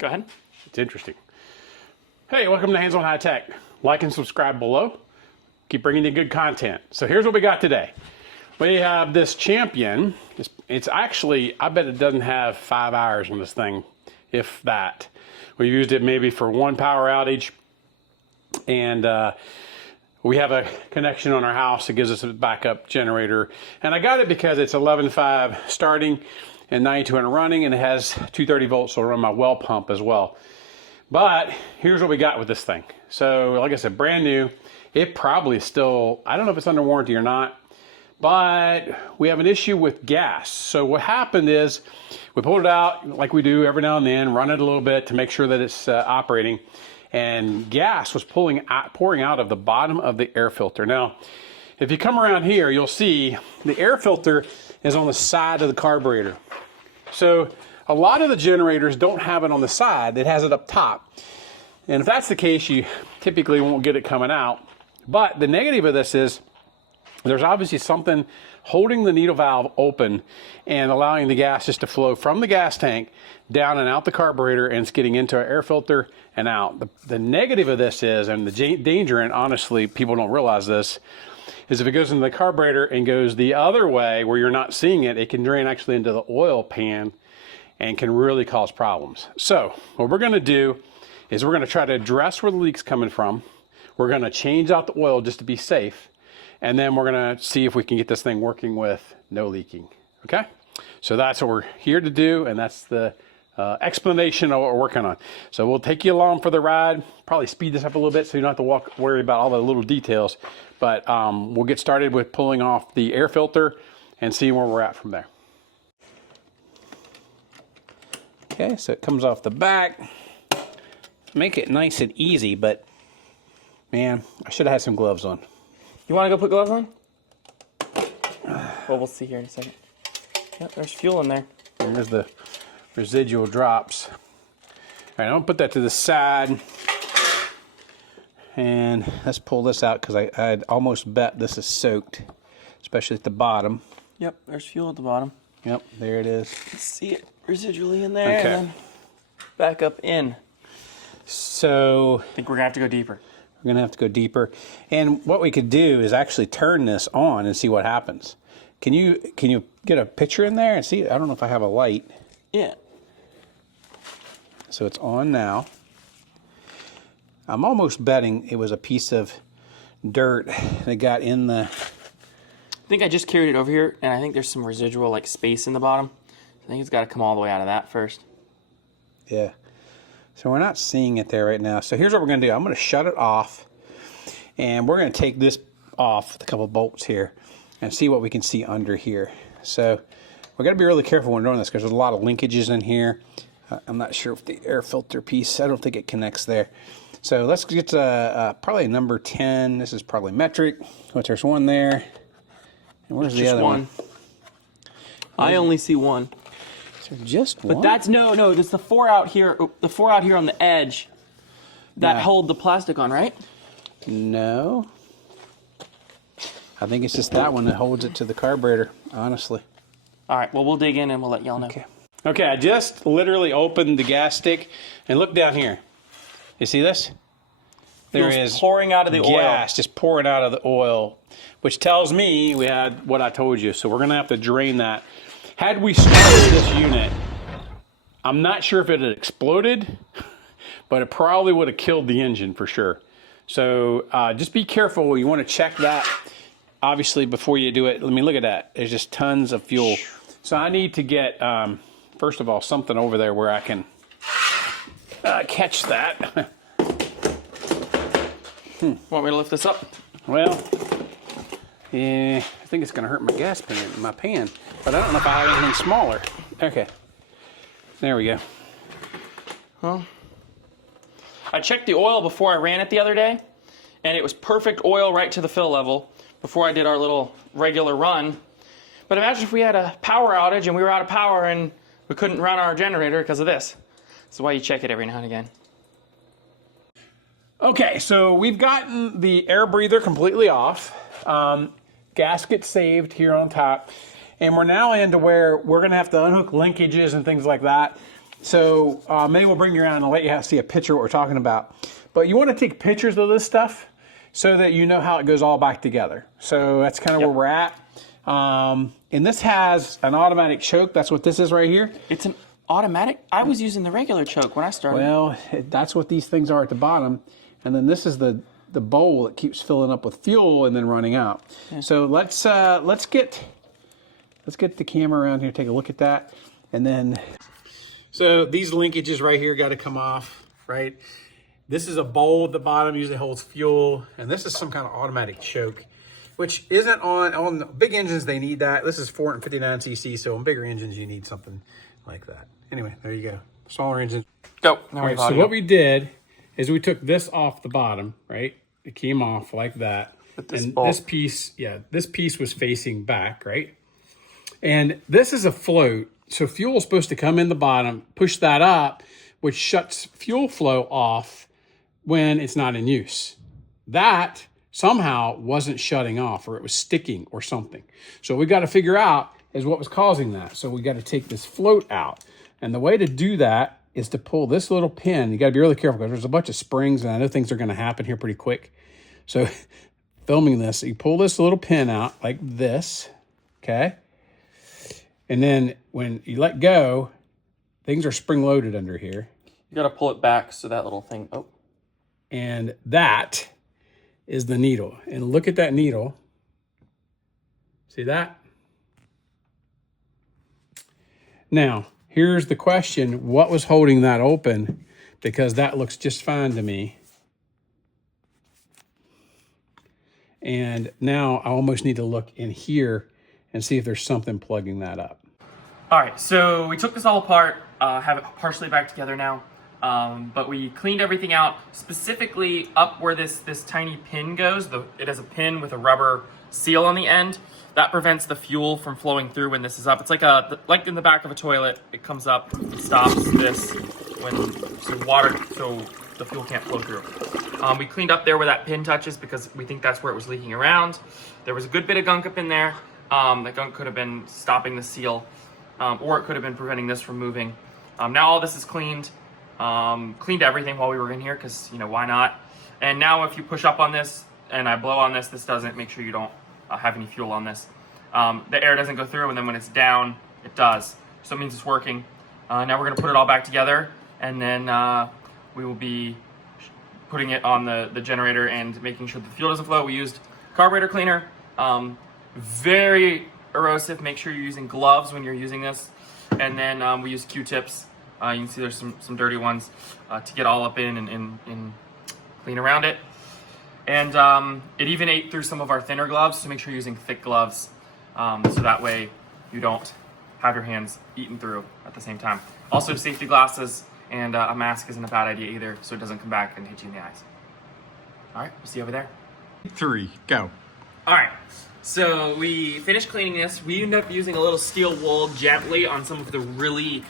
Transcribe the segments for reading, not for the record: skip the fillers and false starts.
Go ahead. It's interesting. Hey, welcome to Hands on High Tech. Like and subscribe below. Keep bringing you good content. So here's what we got today. We have this Champion. It's actually, I bet it doesn't have 5 hours on this thing, if that. We used it maybe for one power outage, and we have a connection on our house that gives us a backup generator. And I got it because it's 11.5 starting and 9200 running, and it has 230 volts, so I'll run my well pump as well. But here's what we got with this thing. So like I said, brand new. It probably is still, I don't know if it's under warranty or not, but we have an issue with gas. So what happened is we pulled it out like we do every now and then, run it a little bit to make sure that it's operating, and gas was pouring out of the bottom of the air filter. Now, if you come around here, you'll see the air filter is on the side of the carburetor. So a lot of the generators don't have it on the side, it has it up top. And if that's the case, you typically won't get it coming out. But the negative of this is there's obviously something holding the needle valve open and allowing the gas just to flow from the gas tank down and out the carburetor, and it's getting into our air filter and out. The negative of this is, and the danger, and honestly people don't realize this, is if it goes into the carburetor and goes the other way where you're not seeing it, it can drain actually into the oil pan and can really cause problems. So what we're going to do is we're going to try to address where the leak's coming from. We're going to change out the oil just to be safe, and then we're going to see if we can get this thing working with no leaking. Okay, so that's what we're here to do, and that's the explanation of what we're working on. So we'll take you along for the ride, probably speed this up a little bit so you don't have to worry about all the little details, but we'll get started with pulling off the air filter and seeing where we're at from there. Okay, so it comes off the back. Make it nice and easy, but man, I should have had some gloves on. You want to go put gloves on? Well, we'll see here in a second. Yep, there's fuel in there. And there's the residual drops. All right, I'm gonna put that to the side. And let's pull this out because I'd almost bet this is soaked, especially at the bottom. Yep, there's fuel at the bottom. Yep, there it is. Let's see it residually in there, Okay. and then back up in. So I think we're gonna have to go deeper. we're gonna have to go deeper. And what we could do is actually turn this on and see what happens. Can you get a picture in there and see? I don't know if I have a light. Yeah. So it's on now. I'm almost betting it was a piece of dirt that got in the... I think I just carried it over here, and I think there's some residual like space in the bottom. I think it's got to come all the way out of that first. Yeah. So we're not seeing it there right now. So here's what we're going to do. I'm going to shut it off, and we're going to take this off with a couple bolts here and see what we can see under here. So we're going to be really careful when we're doing this because there's a lot of linkages in here. I'm not sure if the air filter piece, I don't think it connects there. So let's get to probably number 10. This is probably metric. But there's one there. And where's the other one? I only see one. So just one? But that's no. There's the four out here. The four out here on the edge that hold the plastic on, right? No. I think it's just that one that holds it to the carburetor, honestly. All right. Well, we'll dig in and we'll let y'all know. Okay. Okay, I just literally opened the gas stick and look down here. You see this? There is pouring out of the gas just pouring out of the oil, which tells me we had what I told you. So we're going to have to drain that. Had we started this unit, I'm not sure if it had exploded, but it probably would have killed the engine for sure. So just be careful. You want to check that, obviously, before you do it. Let me look at that. There's just tons of fuel. So I need to get, first of all, something over there where I can catch that. Want me to lift this up? Well, yeah, I think it's going to hurt my gas pan, my pan, but I don't know if I have anything smaller. Okay, there we go. Well, I checked the oil before I ran it the other day, and it was perfect oil right to the fill level before I did our little regular run. But imagine if we had a power outage and we were out of power and we couldn't run our generator because of this. That's why you check it every now and again. Okay, so we've gotten the air breather completely off. Gasket saved here on top. And we're now into where we're going to have to unhook linkages and things like that. So maybe we'll bring you around and I'll let you see a picture of what we're talking about. But you want to take pictures of this stuff so that you know how it goes all back together. So that's kind of where we're at. And this has an automatic choke. That's what this is right here. It's an automatic? I was using the regular choke when I started. Well, that's what these things are at the bottom. And then this is the bowl that keeps filling up with fuel and then running out. Yeah. So let's get the camera around here, take a look at that. And then, so these linkages right here got to come off, right? This is a bowl at the bottom, usually holds fuel. And this is some kind of automatic choke, which isn't on the big engines, they need that. This is 459 cc, so on bigger engines, you need something like that. Anyway, there you go. Smaller engine. Go. All right, so what we did is we took this off the bottom, right? It came off like that. And this piece, this piece was facing back, right? And this is a float. So fuel is supposed to come in the bottom, push that up, which shuts fuel flow off when it's not in use. That somehow wasn't shutting off, or it was sticking or something. So we got to figure out is what was causing that. So we got to take this float out. And the way to do that is to pull this little pin. You got to be really careful because there's a bunch of springs and I know things are going to happen here pretty quick. So filming this, you pull this little pin out like this, okay? And then when you let go, things are spring loaded under here. You got to pull it back so that little thing, And that is the needle. And look at that needle. See that? Now, here's the question. What was holding that open? Because that looks just fine to me. And now I almost need to look in here and see if there's something plugging that up. All right, so we took this all apart, have it partially back together now, but we cleaned everything out, specifically up where this tiny pin goes. It has a pin with a rubber seal on the end. That prevents the fuel from flowing through when this is up. It's like in the back of a toilet. It comes up, it stops this so the fuel can't flow through. We cleaned up there where that pin touches because we think that's where it was leaking around. There was a good bit of gunk up in there. That gunk could have been stopping the seal, or it could have been preventing this from moving. Now all this is cleaned. Cleaned everything while we were in here because, why not? And now if you push up on this and I blow on this, this doesn't. Make sure you don't have any fuel on this. The air doesn't go through, and then when it's down, it does. So it means it's working. Now we're going to put it all back together, and then we will be putting it on the generator and making sure the fuel doesn't flow. We used carburetor cleaner. Very erosive. Make sure you're using gloves when you're using this. And then we use Q-tips. You can see there's some dirty ones to get all up in and clean around it. And it even ate through some of our thinner gloves, so make sure you're using thick gloves so that way you don't have your hands eaten through at the same time. Also, safety glasses and a mask isn't a bad idea either, so it doesn't come back and hit you in the eyes. All right, we'll see you over there. 3, go. All right, so we finished cleaning this. We ended up using a little steel wool gently on some of the really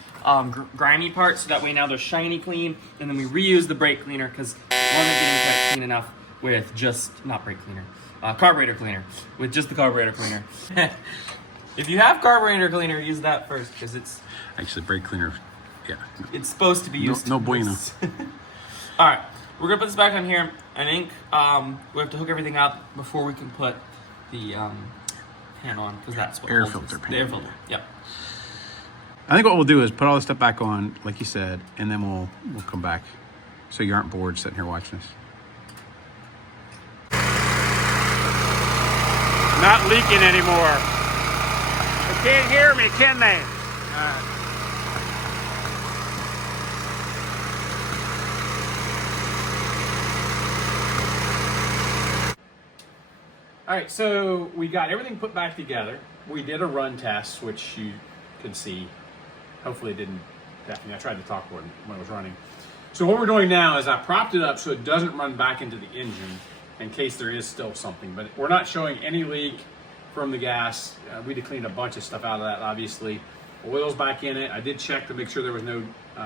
grimy parts, so that way now they're shiny clean, and then we reuse the brake cleaner because it wasn't getting quite clean enough with just, not brake cleaner, carburetor cleaner, with just the carburetor cleaner. If you have carburetor cleaner, use that first because it's... Actually, brake cleaner, yeah. It's supposed to be used. No bueno. All right, we're gonna put this back on here. I think we have to hook everything up before we can put the pan on because that's what air holds filter this. pan. The air filter, yep. I think what we'll do is put all this stuff back on, like you said, and then we'll come back so you aren't bored sitting here watching us. Not leaking anymore. They can't hear me, can they? All right, so we got everything put back together. We did a run test, which you can see. Hopefully it didn't definitely. I tried to talk when it was running. So what we're doing now is I propped it up so it doesn't run back into the engine in case there is still something. But we're not showing any leak from the gas. We had to clean a bunch of stuff out of that, obviously. Oil's back in it. I did check to make sure there was no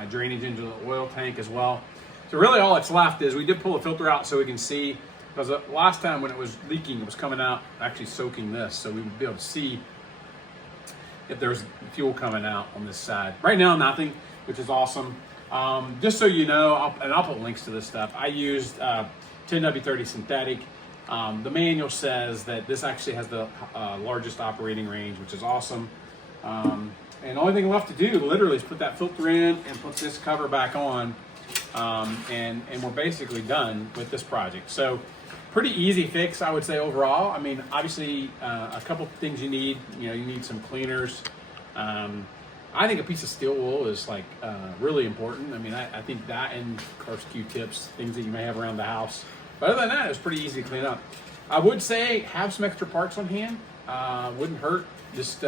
drainage into the oil tank as well. So really all that's left is we did pull the filter out so we can see, because the last time when it was leaking, it was coming out, actually soaking this, so we would be able to see if there's fuel coming out on this side. Right now, nothing, which is awesome. Just so you know, I'll put links to this stuff. I used 10W30 synthetic. The manual says that this actually has the largest operating range, which is awesome. And the only thing left to do literally is put that filter in and put this cover back on, and we're basically done with this project. So pretty easy fix, I would say, overall. I mean, obviously, a couple things you need. You know, you need some cleaners. I think a piece of steel wool is like really important. I mean, I think that, and of course Q-tips, things that you may have around the house. But other than that, it's pretty easy to clean up. I would say have some extra parts on hand. Wouldn't hurt, just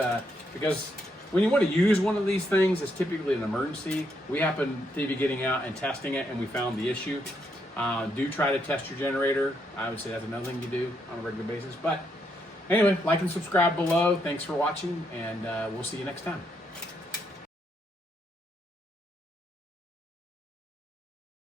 because when you want to use one of these things, it's typically an emergency. We happen to be getting out and testing it, and we found the issue. Do try to test your generator. I would say that's another thing you do on a regular basis. But anyway, like and subscribe below. Thanks for watching, and we'll see you next time.